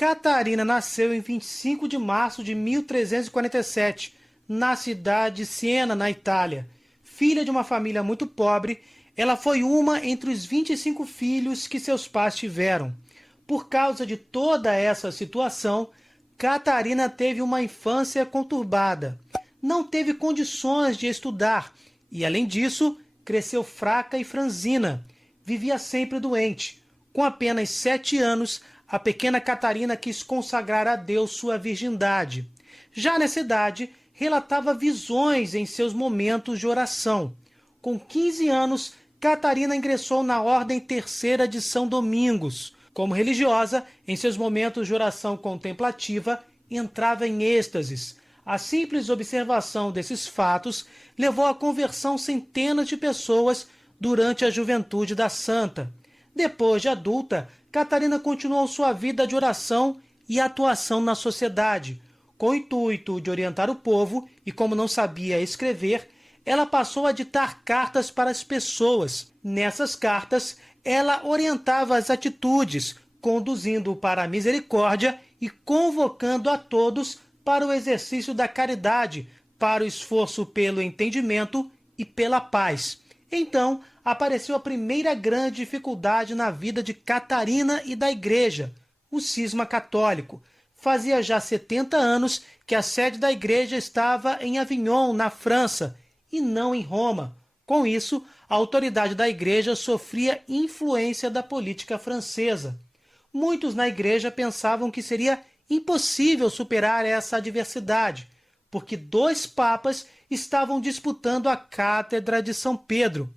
Catarina nasceu em 25 de março de 1347, na cidade de Siena, na Itália. Filha de uma família muito pobre, ela foi uma entre os 25 filhos que seus pais tiveram. Por causa de toda essa situação, Catarina teve uma infância conturbada. Não teve condições de estudar e, além disso, cresceu fraca e franzina. Vivia sempre doente. Com apenas 7 anos, a pequena Catarina quis consagrar a Deus sua virgindade. Já nessa idade, relatava visões em seus momentos de oração. Com 15 anos, Catarina ingressou na Ordem Terceira de São Domingos. Como religiosa, em seus momentos de oração contemplativa, entrava em êxtases. A simples observação desses fatos levou à conversão centenas de pessoas durante a juventude da santa. Depois de adulta, Catarina continuou sua vida de oração e atuação na sociedade. Com o intuito de orientar o povo, e como não sabia escrever, ela passou a ditar cartas para as pessoas. Nessas cartas, ela orientava as atitudes, conduzindo para a misericórdia e convocando a todos para o exercício da caridade, para o esforço pelo entendimento e pela paz. Então, apareceu a primeira grande dificuldade na vida de Catarina e da Igreja, o cisma católico. Fazia já 70 anos que a sede da Igreja estava em Avignon, na França, e não em Roma. Com isso, a autoridade da Igreja sofria influência da política francesa. Muitos na Igreja pensavam que seria impossível superar essa adversidade, porque 2 papas estavam disputando a cátedra de São Pedro.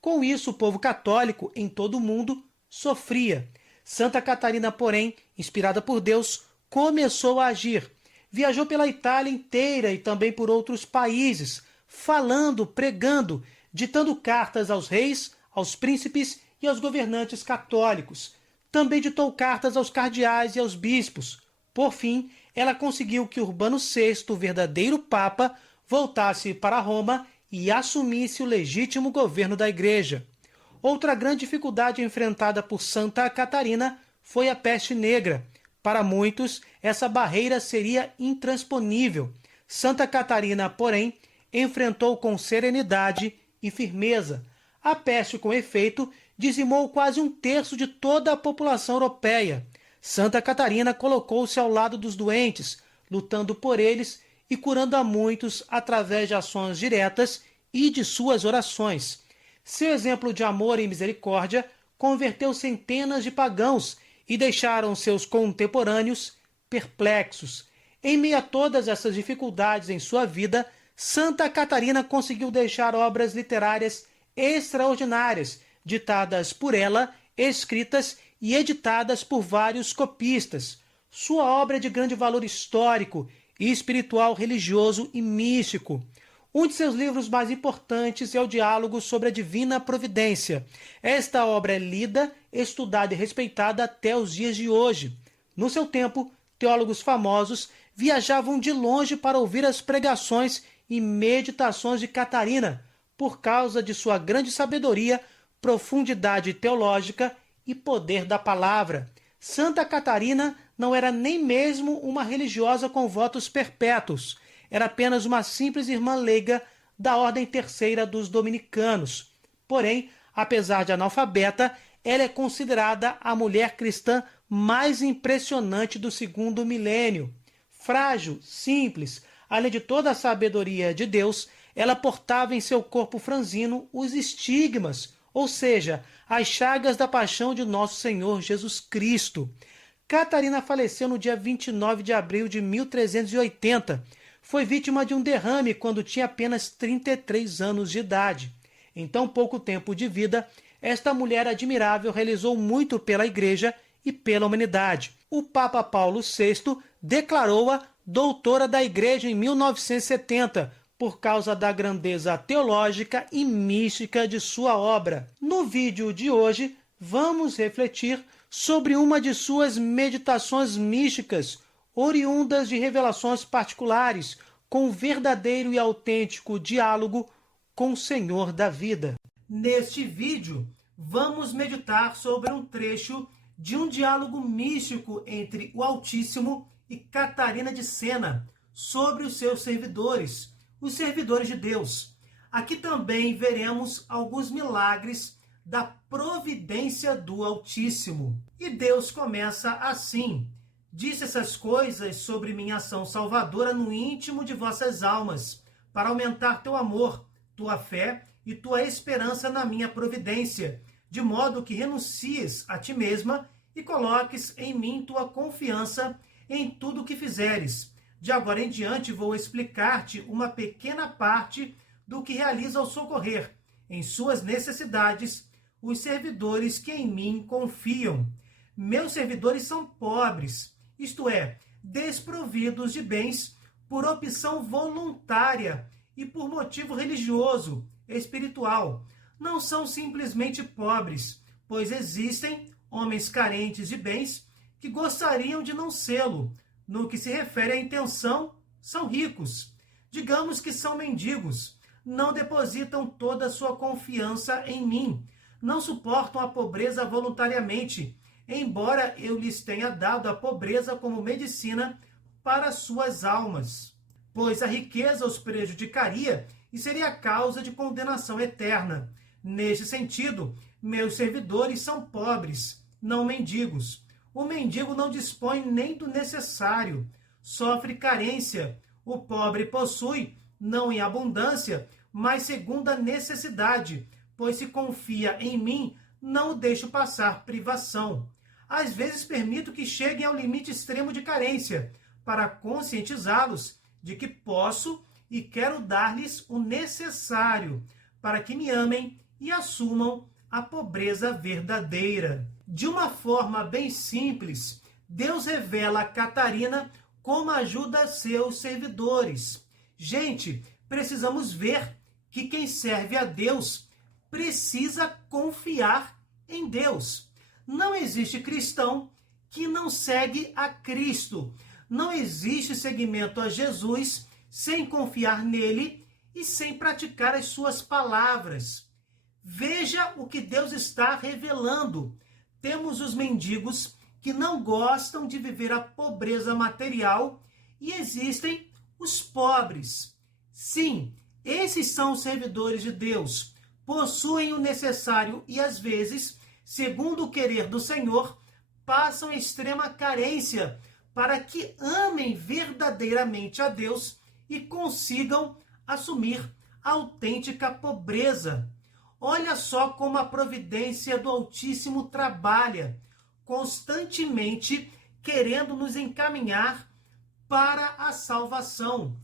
Com isso, o povo católico em todo o mundo sofria. Santa Catarina, porém, inspirada por Deus, começou a agir. Viajou pela Itália inteira e também por outros países, falando, pregando, ditando cartas aos reis, aos príncipes e aos governantes católicos. Também ditou cartas aos cardeais e aos bispos. Por fim, ela conseguiu que Urbano VI, o verdadeiro Papa, voltasse para Roma e assumisse o legítimo governo da Igreja. Outra grande dificuldade enfrentada por Santa Catarina foi a peste negra. Para muitos, essa barreira seria intransponível. Santa Catarina, porém, enfrentou com serenidade e firmeza. A peste, com efeito, dizimou quase 1/3 de toda a população europeia. Santa Catarina colocou-se ao lado dos doentes, lutando por eles e curando a muitos através de ações diretas e de suas orações. Seu exemplo de amor e misericórdia converteu centenas de pagãos e deixaram seus contemporâneos perplexos. Em meio a todas essas dificuldades em sua vida, Santa Catarina conseguiu deixar obras literárias extraordinárias, ditadas por ela, escritas e editadas por vários copistas. Sua obra é de grande valor histórico, espiritual, religioso e místico. Um de seus livros mais importantes é o Diálogo sobre a Divina Providência. Esta obra é lida, estudada e respeitada até os dias de hoje. No seu tempo, teólogos famosos viajavam de longe para ouvir as pregações e meditações de Catarina, por causa de sua grande sabedoria, profundidade teológica e poder da palavra. Santa Catarina não era nem mesmo uma religiosa com votos perpétuos. Era apenas uma simples irmã leiga da Ordem Terceira dos Dominicanos. Porém, apesar de analfabeta, ela é considerada a mulher cristã mais impressionante do 2º milênio. Frágil, simples, além de toda a sabedoria de Deus, ela portava em seu corpo franzino os estigmas, ou seja, as chagas da paixão de nosso Senhor Jesus Cristo. Catarina faleceu no dia 29 de abril de 1380. Foi vítima de um derrame quando tinha apenas 33 anos de idade. Em tão pouco tempo de vida, esta mulher admirável realizou muito pela Igreja e pela humanidade. O Papa Paulo VI declarou-a doutora da Igreja em 1970, por causa da grandeza teológica e mística de sua obra. No vídeo de hoje, vamos refletir sobre uma de suas meditações místicas, oriundas de revelações particulares, com um verdadeiro e autêntico diálogo com o Senhor da vida. Neste vídeo, vamos meditar sobre um trecho de um diálogo místico entre o Altíssimo e Catarina de Sena sobre os seus servidores, os servidores de Deus. Aqui também veremos alguns milagres da providência do Altíssimo. E Deus começa assim: disse essas coisas sobre minha ação salvadora no íntimo de vossas almas, para aumentar teu amor, tua fé e tua esperança na minha providência, de modo que renuncies a ti mesma e coloques em mim tua confiança em tudo o que fizeres. De agora em diante vou explicar-te uma pequena parte do que realiza ao socorrer, em suas necessidades, os servidores que em mim confiam. Meus servidores são pobres, isto é, desprovidos de bens por opção voluntária e por motivo religioso, espiritual. Não são simplesmente pobres, pois existem homens carentes de bens que gostariam de não sê-lo. No que se refere à intenção, são ricos. Digamos que são mendigos. Não depositam toda a sua confiança em mim. Não suportam a pobreza voluntariamente, embora eu lhes tenha dado a pobreza como medicina para suas almas. Pois a riqueza os prejudicaria e seria causa de condenação eterna. Neste sentido, meus servidores são pobres, não mendigos. O mendigo não dispõe nem do necessário, sofre carência. O pobre possui, não em abundância, mas segundo a necessidade, pois se confia em mim, não o deixo passar privação. Às vezes permito que cheguem ao limite extremo de carência, para conscientizá-los de que posso e quero dar-lhes o necessário, para que me amem e assumam a pobreza verdadeira. De uma forma bem simples, Deus revela a Catarina como ajuda seus servidores. Gente, precisamos ver que quem serve a Deus precisa confiar em Deus. Não existe cristão que não segue a Cristo. Não existe seguimento a Jesus sem confiar nele e sem praticar as suas palavras. Veja o que Deus está revelando. Temos os mendigos que não gostam de viver a pobreza material e existem os pobres. Sim, esses são os servidores de Deus. Possuem o necessário e, às vezes, segundo o querer do Senhor, passam extrema carência para que amem verdadeiramente a Deus e consigam assumir a autêntica pobreza. Olha só como a providência do Altíssimo trabalha, constantemente querendo nos encaminhar para a salvação.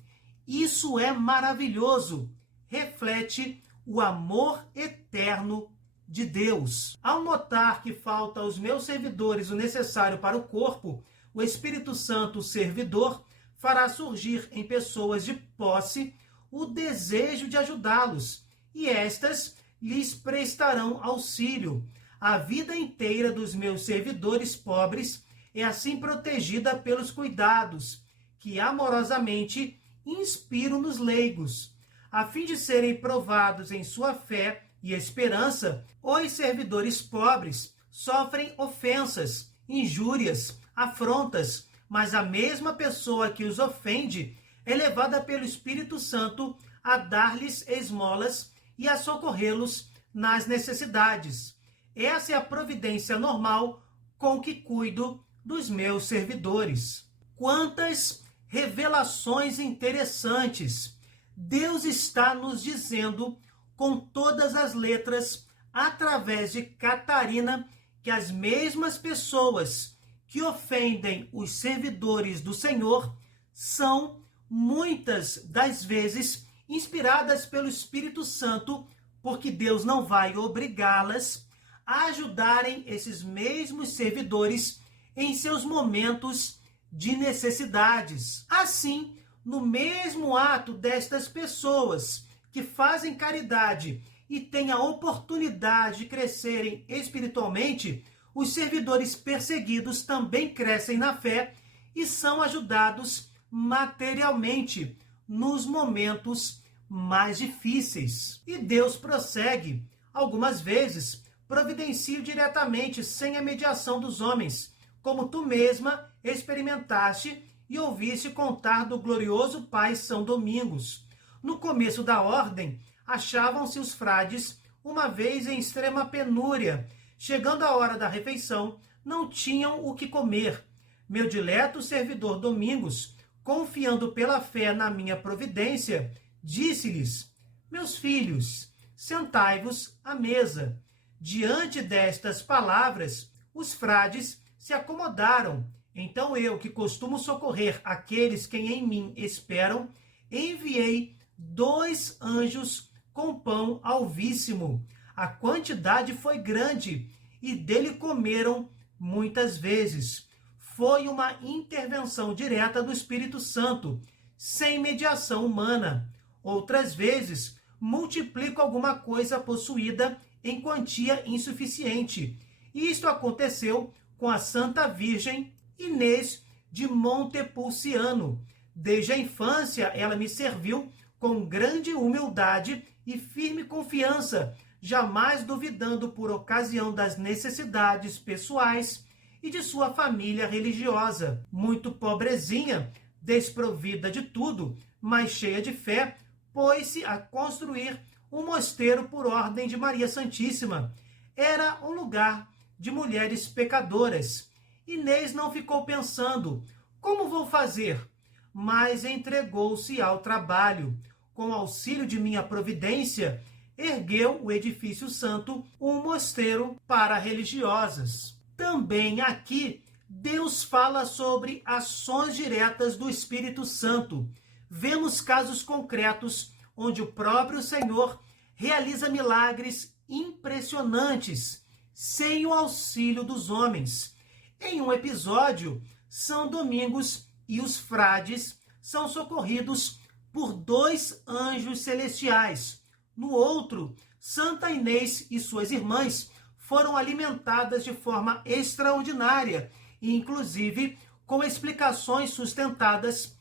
Isso é maravilhoso. Reflete o amor eterno de Deus. Ao notar que falta aos meus servidores o necessário para o corpo, o Espírito Santo, o servidor, fará surgir em pessoas de posse o desejo de ajudá-los, e estas lhes prestarão auxílio. A vida inteira dos meus servidores pobres é assim protegida pelos cuidados que amorosamente inspiro nos leigos. A fim de serem provados em sua fé e esperança, os servidores pobres sofrem ofensas, injúrias, afrontas, mas a mesma pessoa que os ofende é levada pelo Espírito Santo a dar-lhes esmolas e a socorrê-los nas necessidades. Essa é a providência normal com que cuido dos meus servidores. Quantas revelações interessantes! Deus está nos dizendo com todas as letras, através de Catarina, que as mesmas pessoas que ofendem os servidores do Senhor são, muitas das vezes, inspiradas pelo Espírito Santo, porque Deus não vai obrigá-las a ajudarem esses mesmos servidores em seus momentos de necessidades. Assim, no mesmo ato destas pessoas que fazem caridade e têm a oportunidade de crescerem espiritualmente, os servidores perseguidos também crescem na fé e são ajudados materialmente nos momentos mais difíceis. E Deus prossegue, algumas vezes, providencio diretamente, sem a mediação dos homens, como tu mesma experimentaste e ouviste contar do glorioso pai São Domingos. No começo da ordem, achavam-se os frades, uma vez em extrema penúria. Chegando a hora da refeição, não tinham o que comer. Meu dileto servidor Domingos, confiando pela fé na minha providência, disse-lhes: meus filhos, sentai-vos à mesa. Diante destas palavras, os frades se acomodaram. Então eu, que costumo socorrer aqueles que em mim esperam, enviei 2 anjos com pão alvíssimo. A quantidade foi grande e dele comeram muitas vezes. Foi uma intervenção direta do Espírito Santo, sem mediação humana. Outras vezes, multiplico alguma coisa possuída em quantia insuficiente. E isto aconteceu com a Santa Virgem Inês de Montepulciano. Desde a infância, ela me serviu com grande humildade e firme confiança, jamais duvidando por ocasião das necessidades pessoais e de sua família religiosa. Muito pobrezinha, desprovida de tudo, mas cheia de fé, pôs-se a construir um mosteiro por ordem de Maria Santíssima. Era um lugar de mulheres pecadoras. Inês não ficou pensando, como vou fazer? Mas entregou-se ao trabalho. Com auxílio de minha providência, ergueu o edifício santo, um mosteiro para religiosas. Também aqui, Deus fala sobre ações diretas do Espírito Santo. Vemos casos concretos onde o próprio Senhor realiza milagres impressionantes, sem o auxílio dos homens. Em um episódio, São Domingos e os frades são socorridos por 2 anjos celestiais. No outro, Santa Inês e suas irmãs foram alimentadas de forma extraordinária, e inclusive com explicações sustentadas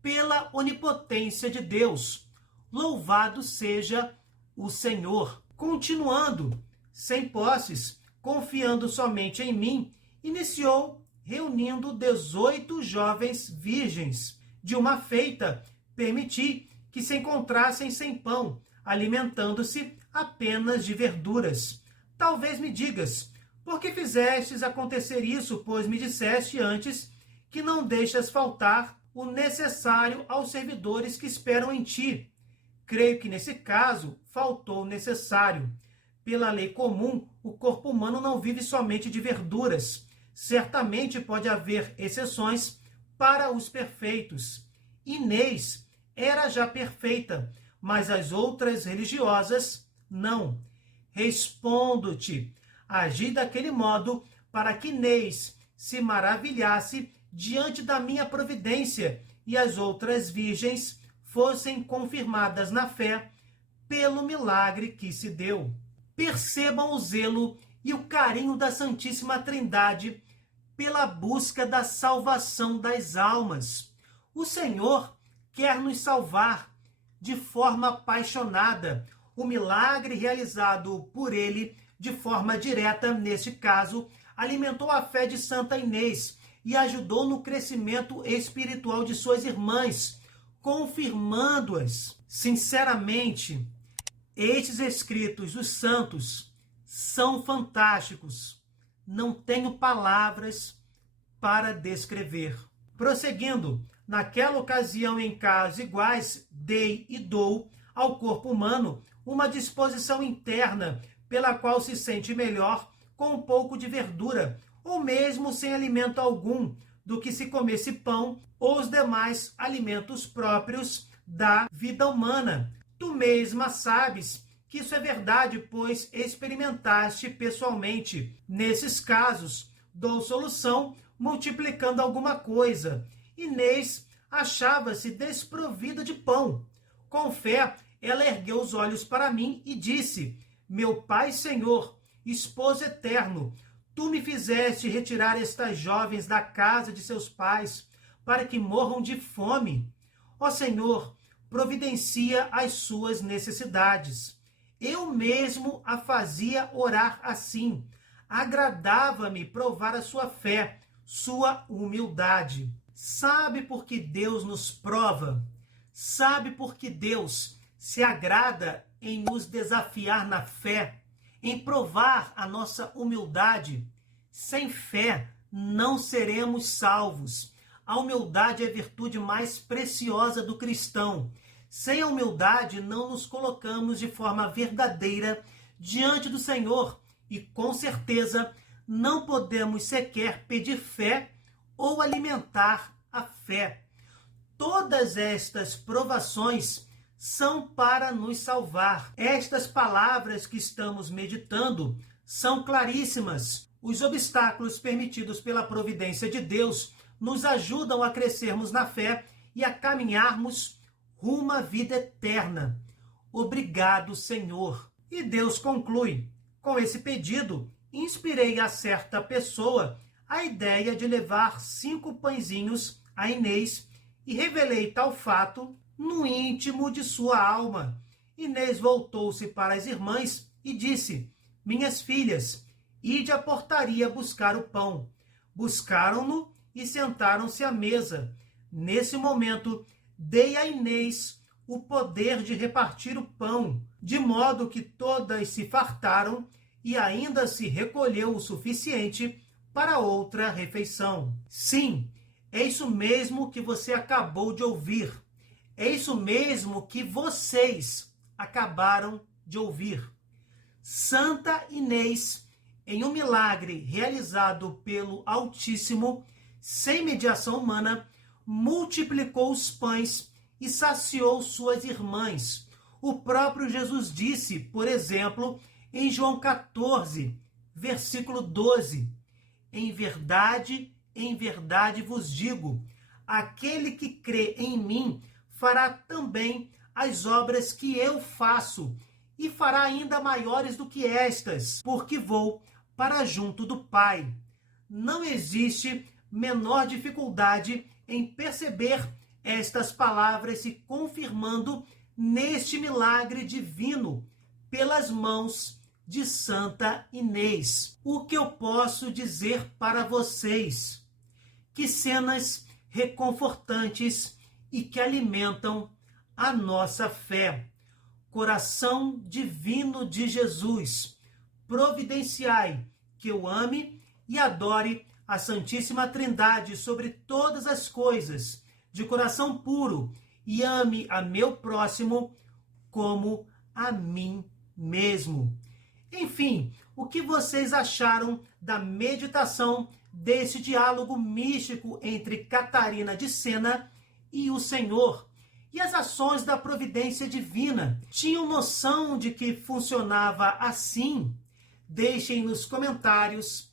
pela onipotência de Deus. Louvado seja o Senhor. Continuando, sem posses, confiando somente em mim, iniciou reunindo 18 jovens virgens. De uma feita, permiti que se encontrassem sem pão, alimentando-se apenas de verduras. Talvez me digas, por que fizestes acontecer isso, pois me disseste antes que não deixas faltar o necessário aos servidores que esperam em ti? Creio que nesse caso faltou o necessário. Pela lei comum, o corpo humano não vive somente de verduras. Certamente pode haver exceções para os perfeitos. Inês era já perfeita, mas as outras religiosas não. Respondo-te, agi daquele modo para que Inês se maravilhasse diante da minha providência e as outras virgens fossem confirmadas na fé pelo milagre que se deu. Percebam o zelo e o carinho da Santíssima Trindade pela busca da salvação das almas. O Senhor quer nos salvar de forma apaixonada. O milagre realizado por ele de forma direta, neste caso, alimentou a fé de Santa Inês e ajudou no crescimento espiritual de suas irmãs, confirmando-as. Sinceramente, estes escritos dos santos são fantásticos. Não tenho palavras para descrever. Prosseguindo, naquela ocasião, em casos iguais, dei e dou ao corpo humano uma disposição interna pela qual se sente melhor com um pouco de verdura, ou mesmo sem alimento algum, do que se comesse pão ou os demais alimentos próprios da vida humana. Tu mesma sabes que isso é verdade, pois experimentaste pessoalmente. Nesses casos, dou solução multiplicando alguma coisa. Inês achava-se desprovida de pão. Com fé, ela ergueu os olhos para mim e disse: meu Pai Senhor, esposo eterno, tu me fizeste retirar estas jovens da casa de seus pais, para que morram de fome. Ó Senhor, providencia as suas necessidades. Eu mesmo a fazia orar assim. Agradava-me provar a sua fé, sua humildade. Sabe por que Deus nos prova? Sabe por que Deus se agrada em nos desafiar na fé, em provar a nossa humildade? Sem fé não seremos salvos. A humildade é a virtude mais preciosa do cristão. Sem a humildade não nos colocamos de forma verdadeira diante do Senhor e, com certeza, não podemos sequer pedir fé ou alimentar a fé. Todas estas provações são para nos salvar. Estas palavras que estamos meditando são claríssimas. Os obstáculos permitidos pela providência de Deus nos ajudam a crescermos na fé e a caminharmos rumo à vida eterna. Obrigado, Senhor. E Deus conclui: com esse pedido, inspirei a certa pessoa a ideia de levar 5 pãezinhos a Inês e revelei tal fato no íntimo de sua alma. Inês voltou-se para as irmãs e disse: minhas filhas, ide à portaria buscar o pão. Buscaram-no e sentaram-se à mesa. Nesse momento, dei a Inês o poder de repartir o pão, de modo que todas se fartaram e ainda se recolheu o suficiente para outra refeição. Sim, é isso mesmo que você acabou de ouvir. É isso mesmo que vocês acabaram de ouvir. Santa Inês, em um milagre realizado pelo Altíssimo, sem mediação humana, multiplicou os pães e saciou suas irmãs. O próprio Jesus disse, por exemplo, em João 14, versículo 12, em verdade vos digo, aquele que crê em mim fará também as obras que eu faço, e fará ainda maiores do que estas, porque vou para junto do Pai. Não existe menor dificuldade em perceber estas palavras se confirmando neste milagre divino pelas mãos de Santa Inês. O que eu posso dizer para vocês? Que cenas reconfortantes e que alimentam a nossa fé. Coração divino de Jesus, providenciai que eu ame e adore a Santíssima Trindade sobre todas as coisas, de coração puro, e ame a meu próximo como a mim mesmo. Enfim, o que vocês acharam da meditação desse diálogo místico entre Catarina de Sena e o Senhor? E as ações da providência divina? Tinham noção de que funcionava assim? Deixem nos comentários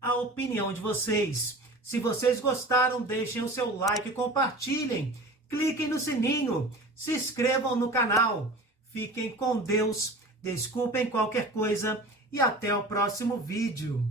a opinião de vocês. Se vocês gostaram, deixem o seu like, compartilhem, cliquem no sininho, se inscrevam no canal. Fiquem com Deus, desculpem qualquer coisa e até o próximo vídeo.